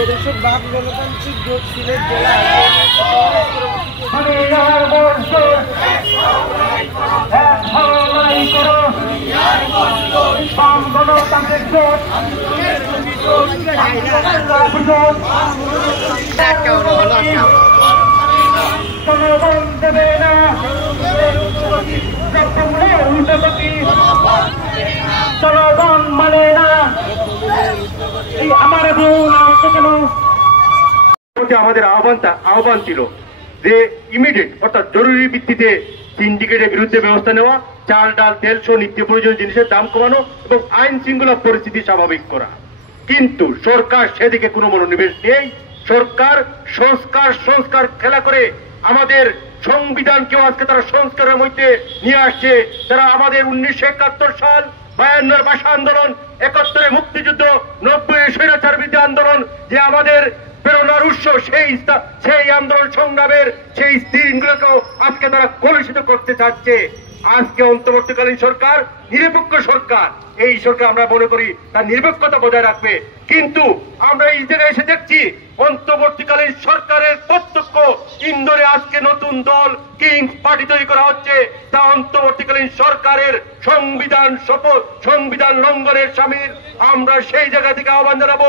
এদেশের বাম গণতান্ত্রিক জোট সিলেট জেলা জনগণ মানে না আমার আমাদের আহ্বান ছিল যে ইমিডিয়েট অর্থাৎ জরুরি ভিত্তিতে সিন্ডিকেটের বিরুদ্ধে ব্যবস্থা নেওয়া, চাল ডাল তেল সহ নিত্য প্রয়োজনীয় জিনিসের দাম কমানো এবং আইন শৃঙ্খলা পরিস্থিতি স্বাভাবিক করা। কিন্তু সরকার সেদিকে কোনো মনোনিবেশ নেই। সরকার সংস্কার খেলা করে আমাদের সংবিধানকেও আজকে তারা সংস্কারের মধ্যে নিয়ে আসছে। তারা আমাদের 1971 সাল 52 ভাষা আন্দোলন, 71 মুক্তিযুদ্ধ, 90 স্বৈরাচার বিরোধী আন্দোলন যে আমাদের প্রেরণার উৎস, সেই আন্দোলন সংগ্রামের সেই দিনগুলোকেও আজকে তারা কলুষিত করতে চাচ্ছে। আজকে অন্তর্বর্তীকালীন সরকার নিরপেক্ষ সরকার, এই সরকার আমরা মনে করি তার নিরপেক্ষতা বজায় রাখবে। কিন্তু আমরা এই জায়গায় এসে দেখছি অন্তর্বর্তীকালীন সরকারের প্রত্যক্ষ ইন্ধনে আজকে নতুন দল কিংস পার্টি তৈরি করা হচ্ছে। তা অন্তর্বর্তীকালীন সরকারের সংবিধান লঙ্ঘনের শামিল। আমরা সেই জায়গা থেকে আহ্বান জানাবো,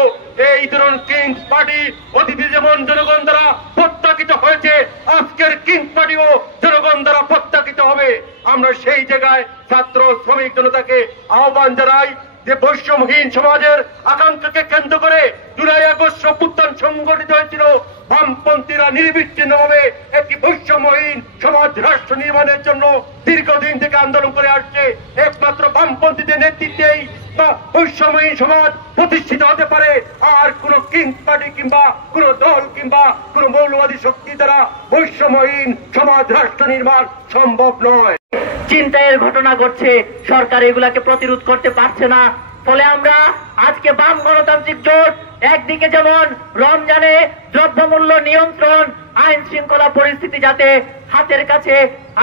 এই ধরুন কিংস পার্টি অতীতে যেমন জনগণ দ্বারা প্রত্যাখ্যাত হয়েছে, আজকের কিংস পার্টিও জনগণ দ্বারা প্রত্যাখ্যাত হবে। আমরা সেই জায়গায় ছাত্র শ্রমিক জনতাকে আহ্বান জানাই যে বৈষম্যহীন সমাজের আকাঙ্ক্ষাকে কেন্দ্র করে জুলাই আগস্ট অভ্যুত্থান সংগঠিত হয়েছিল। বামপন্থীরা নিরবিচ্ছিন্নভাবে একটি বৈষম্যহীন সমাজ রাষ্ট্র নির্মাণের জন্য দীর্ঘদিন থেকে আন্দোলন করে আসছে। একমাত্র বামপন্থীদের নেতৃত্বেই বৈষম্যহীন সমাজ প্রতিষ্ঠিত হতে পারে। আর কোন কিংস পার্টি কিংবা কোন দল কিংবা কোন মৌলবাদী শক্তি দ্বারা বৈষম্যহীন সমাজ রাষ্ট্র নির্মাণ সম্ভব নয়। চিন্তায়ের ঘটনা ঘটছে, সরকার এগুলাকে প্রতিরোধ করতে পারছে না। ফলে আমরা আজকে বাম গণতান্ত্রিক জোট একদিকে যেমন রমজানে দ্রব্যমূল্য নিয়ন্ত্রণ, আইন শৃঙ্খলা পরিস্থিতি যাতে হাতের কাছে,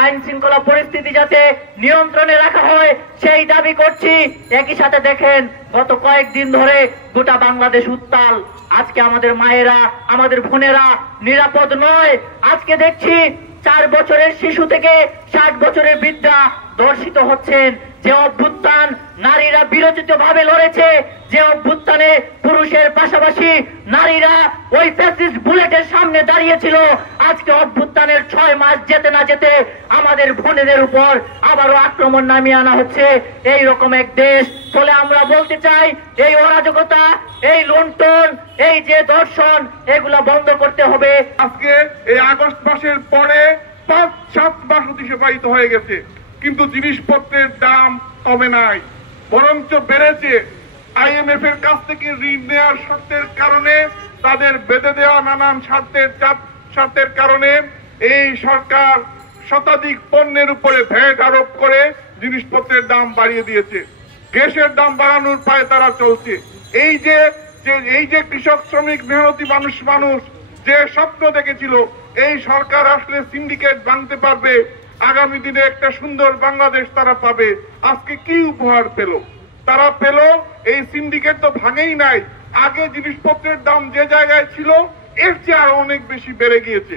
আইন শৃঙ্খলা পরিস্থিতি যাতে নিয়ন্ত্রণে রাখা হয় সেই দাবি করছি। একই সাথে দেখেন গত কয়েকদিন ধরে গোটা বাংলাদেশ উত্তাল। আজকে আমাদের মায়েরা, আমাদের বোনেরা নিরাপদ নয়। আজকে দেখছি 4 বছরের শিশু থেকে 60 বছরের বৃদ্ধা ধর্ষিত হচ্ছেন। যে অভ্যুত্থান নারীরা বিরোচিত ভাবে লড়েছে, যে অভ্যুত্থানে পুরুষের পাশাপাশি নারীরা ওই ফ্যাসিস্ট বুলেটের সামনে দাঁড়িয়েছিল, আজকে অভ্যুত্থানের 6 মাস যেতে না যেতে আমাদের বোনেদের উপর আবারও আক্রমণ নামিয়ে আনা হচ্ছে। এই রকম এক দেশ। ফলে আমরা বলতে চাই, এই অরাজকতা, এই লুণ্ঠন, এই যে দর্শন, এগুলা বন্ধ করতে হবে। আজকে এই আগস্ট মাসের পরে 5-7 মাস অতিবাহিত হয়ে গেছে, কিন্তু জিনিসপত্রের দাম কমে নাই, বরঞ্চ বেড়েছে। IMF এর কাছ থেকে ঋণ নেওয়ার শর্তের কারণে, তাদের বেঁধে দেওয়া নানান স্বার্থের কারণে এই সরকার শতাধিক পণ্যের উপরে ভ্যাট আরোপ করে জিনিসপত্রের দাম বাড়িয়ে দিয়েছে। গ্যাসের দাম বাড়ানোর পায়ে তারা চলছে। এই যে কৃষক শ্রমিক মেহনতি মানুষ যে স্বপ্ন দেখেছিল এই সরকার আসলে সিন্ডিকেট ভাঙতে পারবে, আগামী দিনে একটা সুন্দর বাংলাদেশ তারা পাবে, আজকে কি উপহার পেল? তারা পেল এই সিন্ডিকেট তো ভাঙেই নাই, আগে জিনিসপত্রের দাম যে জায়গায় ছিল এর চেয়ে আরো অনেক বেশি বেড়ে গিয়েছে।